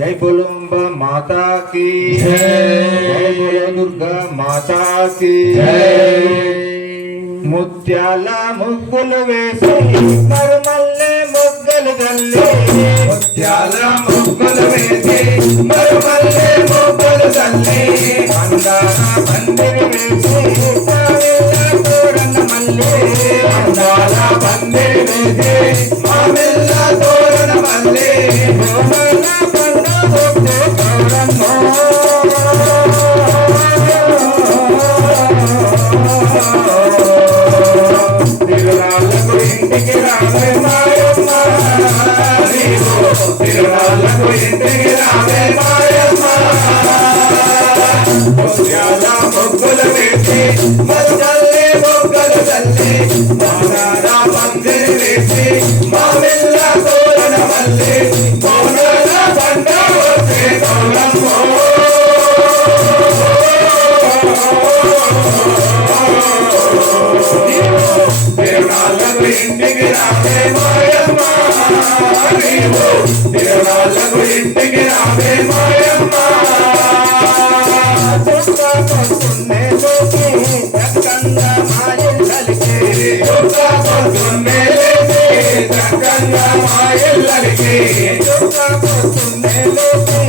జై బోలంబ మాతా కి జై. బోలో దుర్గా మాతా కి ముత్యాల ముగ్గులు వేసి మరుమల్లె మొగ్గలు గల్లి ముత్యాల ముగ్గులు వేసి మరుమల్లె gente que la నీవు తిరునాళ్ళకు ఇంటికి రావే మాయమ్మ చుట్టుకొస్తున్నే లోకి చక్కంగా మాయల్లలికి దుర్గా పొద్దున్నే లేచి చక్కంగా మాయల్లలికి పొద్దున్నే లేచి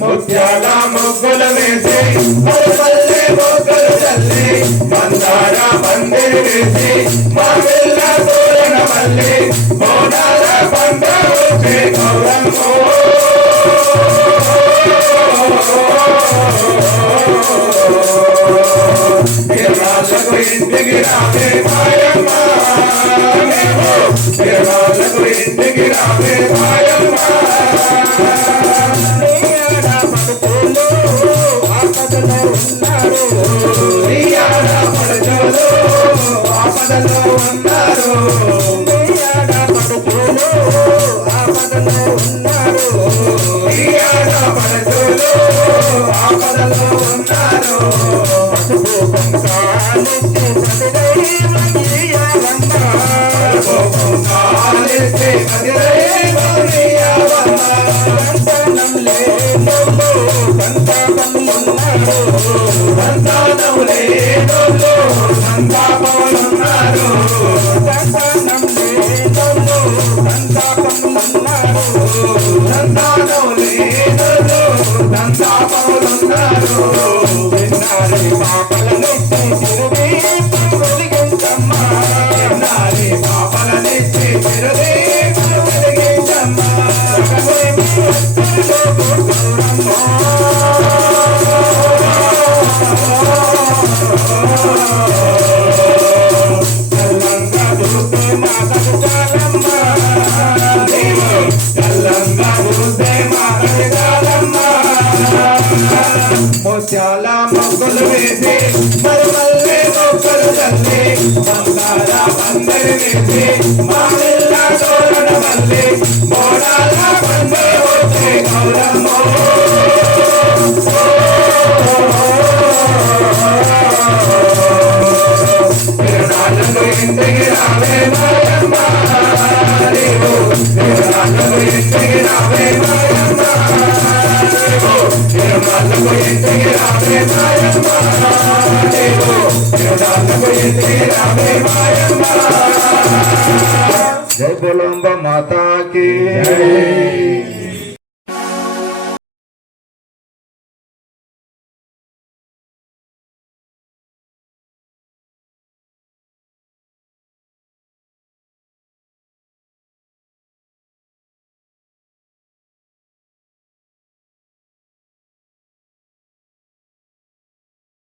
ముత్యాల ముగ్గులు వేసి మరుపల్లె మొగ్గలు చల్లి మందార పందిరి వేసి మా పిల్ల తోరణ మల్లి బోనాల పంట వచ్చే గౌరమ్మో ఇంటికి రావే ఇంటికి రావే este, ముత్యాల మొక్కలు వేసి మరమల్లే మొక్కలు తల్లి మందార పందిరి వేసి మామిళ్ళ తోరణ మల్లి जय बोलो माता की।